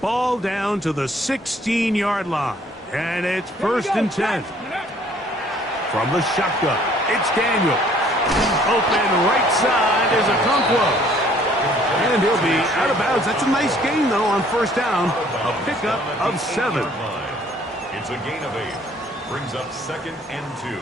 Ball down to the 16-yard line. And it's first and 10. From the shotgun, it's Daniels. Open right side is Okonkwo. And he'll be out of bounds. That's a nice gain, though, on first down. A pickup of 7. It's a gain of 8. Brings up second and 2.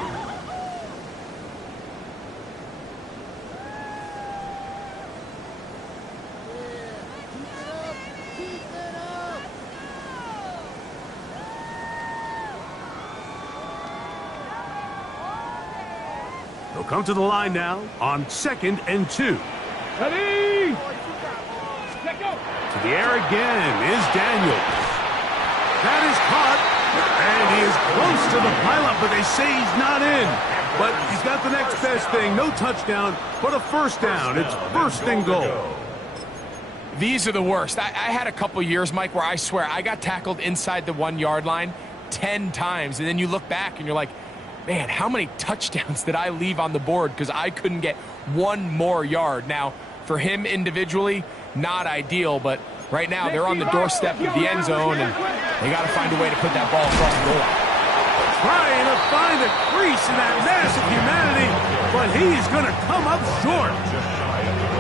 They'll come to the line now on second and 2. Ready. Let go. To the air again is Daniels. That is caught, and he is close to the pileup, but they say he's not in. But he's got the next best thing. No touchdown, but a first down. It's first and goal. These are the worst. I had a couple years, Mike, where I swear I got tackled inside the 1-yard line 10 times, and then you look back and you're like, man, how many touchdowns did I leave on the board because I couldn't get one more yard? Now, for him individually, not ideal, but right now they're on the doorstep of the end zone, and they got to find a way to put that ball across the goal line. Trying to find a crease in that mass of humanity, but he's going to come up short.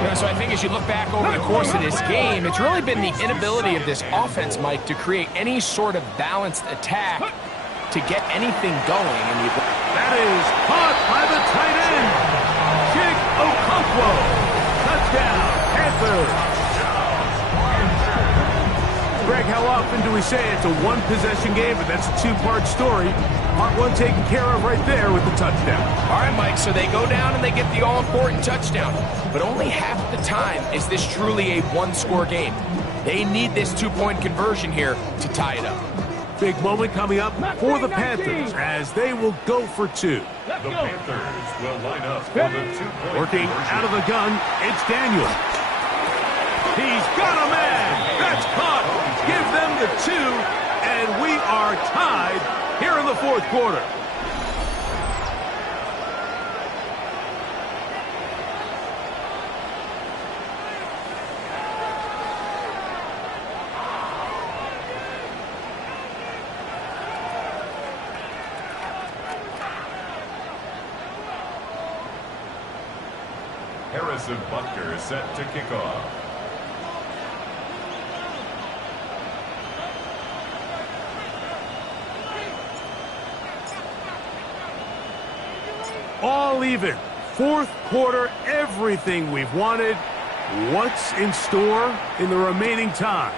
Yeah, so I think as you look back over the course of this game, it's really been the inability of this offense, Mike, to create any sort of balanced attack to get anything going. And that is caught by the tight end, Jig Okonkwo. Touchdown, Panthers. Greg, how often do we say it's a one-possession game, but that's a two-part story? Part one taken care of right there with the touchdown. All right, Mike, so they go down and they get the all-important touchdown. But only half the time is this truly a one-score game. They need this two-point conversion here to tie it up. Big moment coming up for the Panthers as they will go for 2. The Panthers will line up for the 2-point Working out of the gun, it's Daniels. He's got a man. That's caught. Give them the 2, and we are tied here in the fourth quarter. Harrison Butker set to kick off. All even. Fourth quarter, everything we've wanted. What's in store in the remaining time?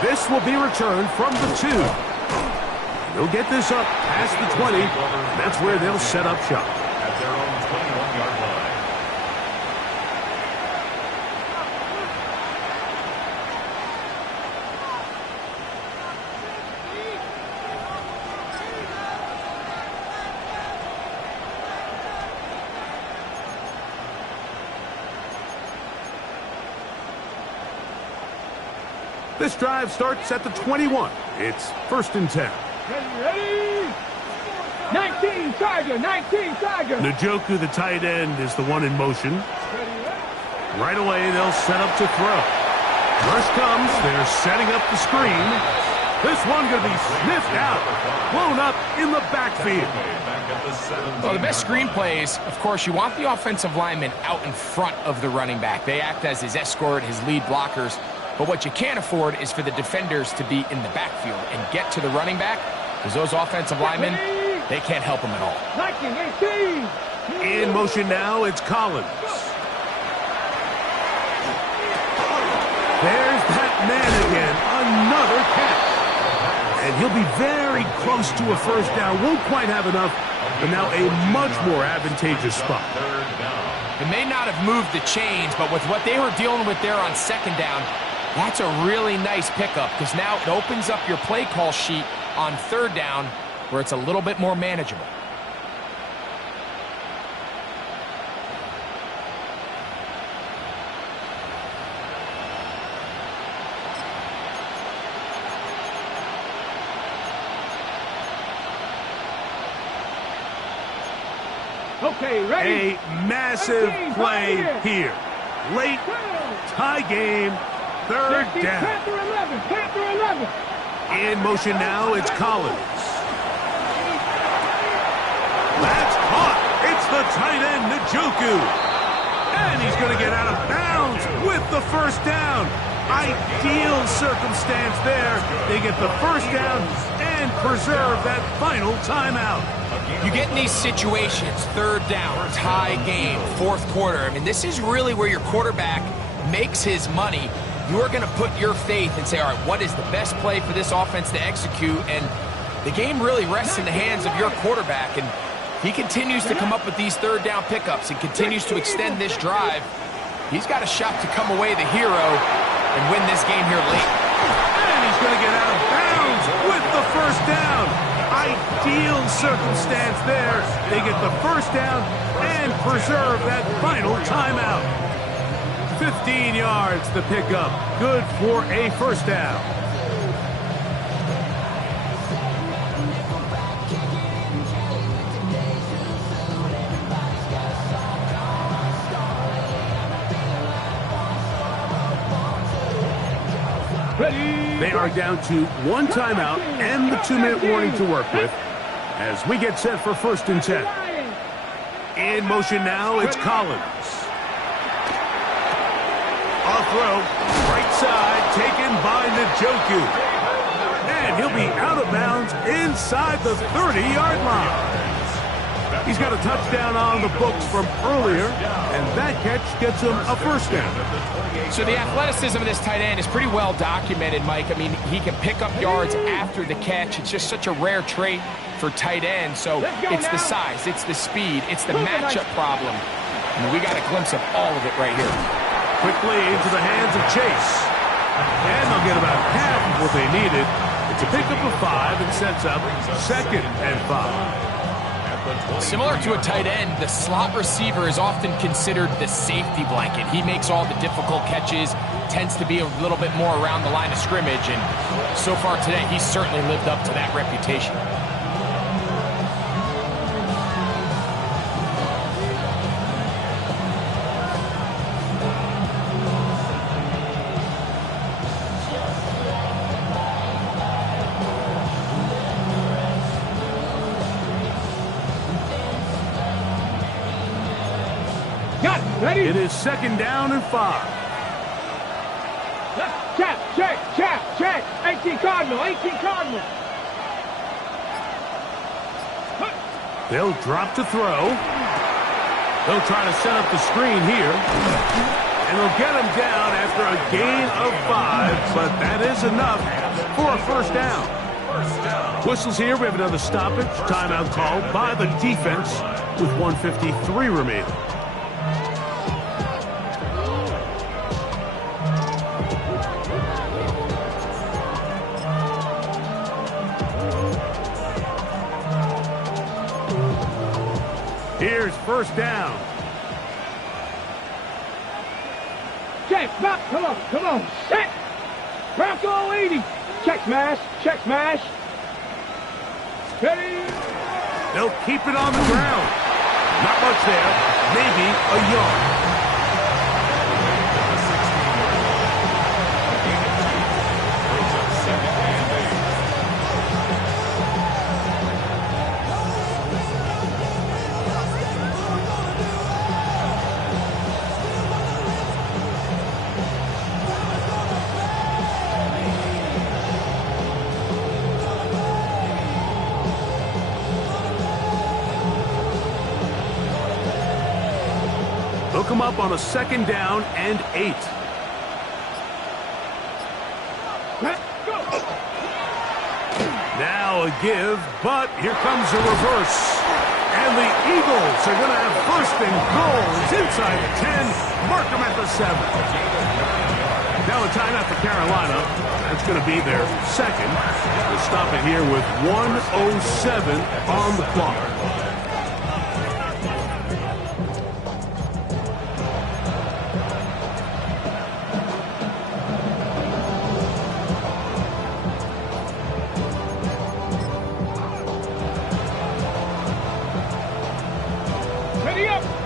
This will be returned from the 2. They'll get this up past the 20. And that's where they'll set up shop. At their own 21-yard line. This drive starts at the 21. It's 1st and 10. Ready? 19 Tiger, 19 Tiger. Njoku, the tight end, is the one in motion. Right away, they'll set up to throw. Rush comes. They're setting up the screen. This one going to be sniffed out. Blown up in the backfield. Well, the best screen plays, of course, you want the offensive lineman out in front of the running back. They act as his escort, his lead blockers. But what you can't afford is for the defenders to be in the backfield and get to the running back, because those offensive linemen, they can't help him at all. 19, 18. In motion now, it's Collins. There's that man again, another catch. And he'll be very close to a first down. Won't quite have enough, but now a much more advantageous spot. It may not have moved the chains, but with what they were dealing with there on 2nd down, that's a really nice pickup, because now it opens up your play call sheet on 3rd down where it's a little bit more manageable. Okay, ready? A massive play here. Late tie game. 3rd down. Panther 11, Panther 11. In motion now, it's Collins. That's caught. It's the tight end, Njoku. And he's going to get out of bounds with the first down. Ideal circumstance there. They get the first down and preserve that final timeout. You get in these situations, 3rd down, tie game, 4th quarter. I mean, this is really where your quarterback makes his money. You're going to put your faith and say, all right, what is the best play for this offense to execute? And the game really rests in the hands of your quarterback. And he continues to come up with these 3rd down pickups and continues to extend this drive. He's got a shot to come away the hero and win this game here late. And he's going to get out of bounds with the first down. Ideal circumstance there. They get the first down and preserve that final timeout. 15 yards the pickup. Good for a first down. They are down to 1 timeout and the 2-minute warning to work with as we get set for 1st and 10. In motion now, it's Collins. A throw, right side, taken by Njoku. And he'll be out of bounds inside the 30-yard line. He's got a touchdown on the books from earlier, and that catch gets him a first down. So the athleticism of this tight end is pretty well documented, Mike. I mean, he can pick up yards after the catch. It's just such a rare trait for tight ends. So it's the size, it's the speed, it's the matchup problem. I mean, we got a glimpse of all of it right here. Quickly into the hands of Chase. And they'll get about half of what they needed. It's a pickup of 5 and sets up 2nd and 5. Similar to a tight end, the slot receiver is often considered the safety blanket. He makes all the difficult catches, tends to be a little bit more around the line of scrimmage, and so far today, he's certainly lived up to that reputation. Got it. Ready? It is 2nd down and 5. Check. 18 Cardinal. They'll drop to throw. They'll try to set up the screen here. And they'll get him down after a gain of 5, but that is enough for a 1st down. Whistles here. We have another stoppage. Timeout called by the defense with 1:53 remaining. Here's 1st down. Check, stop, come on, set. Bronco 80. Check smash. Ready? They'll keep it on the ground. Not much there. Maybe a yard. They'll come up on a 2nd down and 8. Now a give, but here comes a reverse. And the Eagles are going to have 1st and goal. It's inside the 10. Mark them at the 7. Now a timeout for Carolina. That's going to be their 2nd. We'll stop it here with 1:07 on the clock.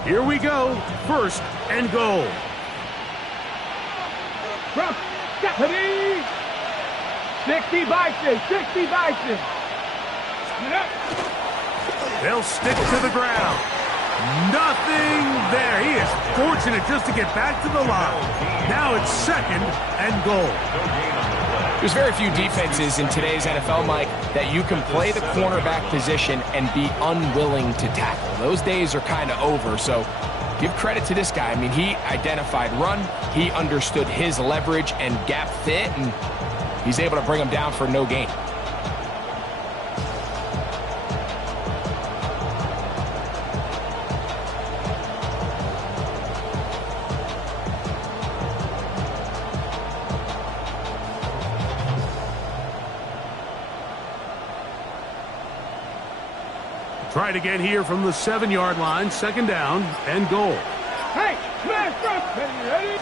Here we go. 1st and goal. From 60 Bison. They'll stick to the ground. Nothing there. He is fortunate just to get back to the line. Now it's 2nd and goal. There's very few defenses in today's NFL, Mike, that you can play the cornerback position and be unwilling to tackle. Those days are kind of over, so give credit to this guy. I mean, he identified run, he understood his leverage and gap fit, and he's able to bring him down for no gain. Try it again here from the 7-yard line. 2nd down and goal. Hey, smash front. Ready?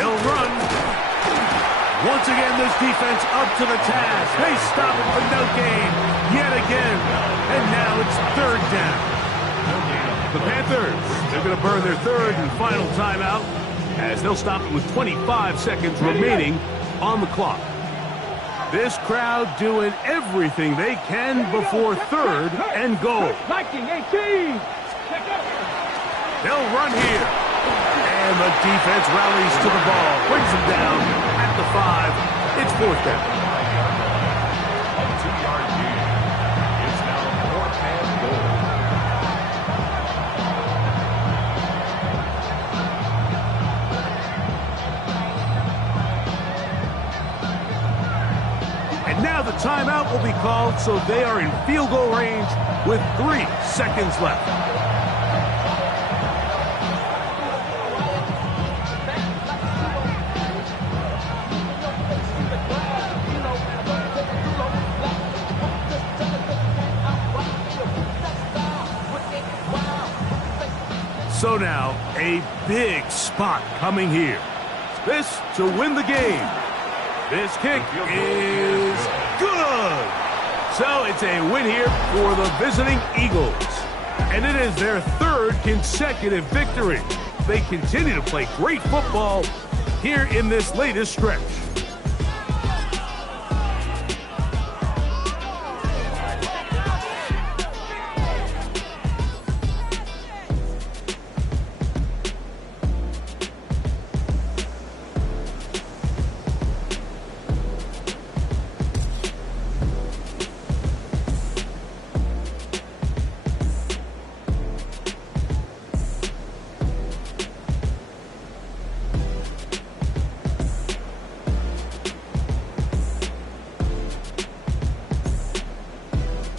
They'll run. Once again, this defense up to the task. They stop it for no gain yet again. And now it's 3rd down. The Panthers, they're going to burn their 3rd and final timeout as they'll stop it with 25 seconds remaining on the clock. This crowd doing everything they can before 3rd and goal. Viking 18. They'll run here. And the defense rallies to the ball. Brings them down at the 5. It's 4th down. A 2-yard gain. It's now 4th and goal. And now the timeout will be called, so they are in field goal range with 3 seconds left. So now, a big spot coming here. This to win the game. This kick is good. So it's a win here for the visiting Eagles. And it is their 3rd consecutive victory. They continue to play great football here in this latest stretch.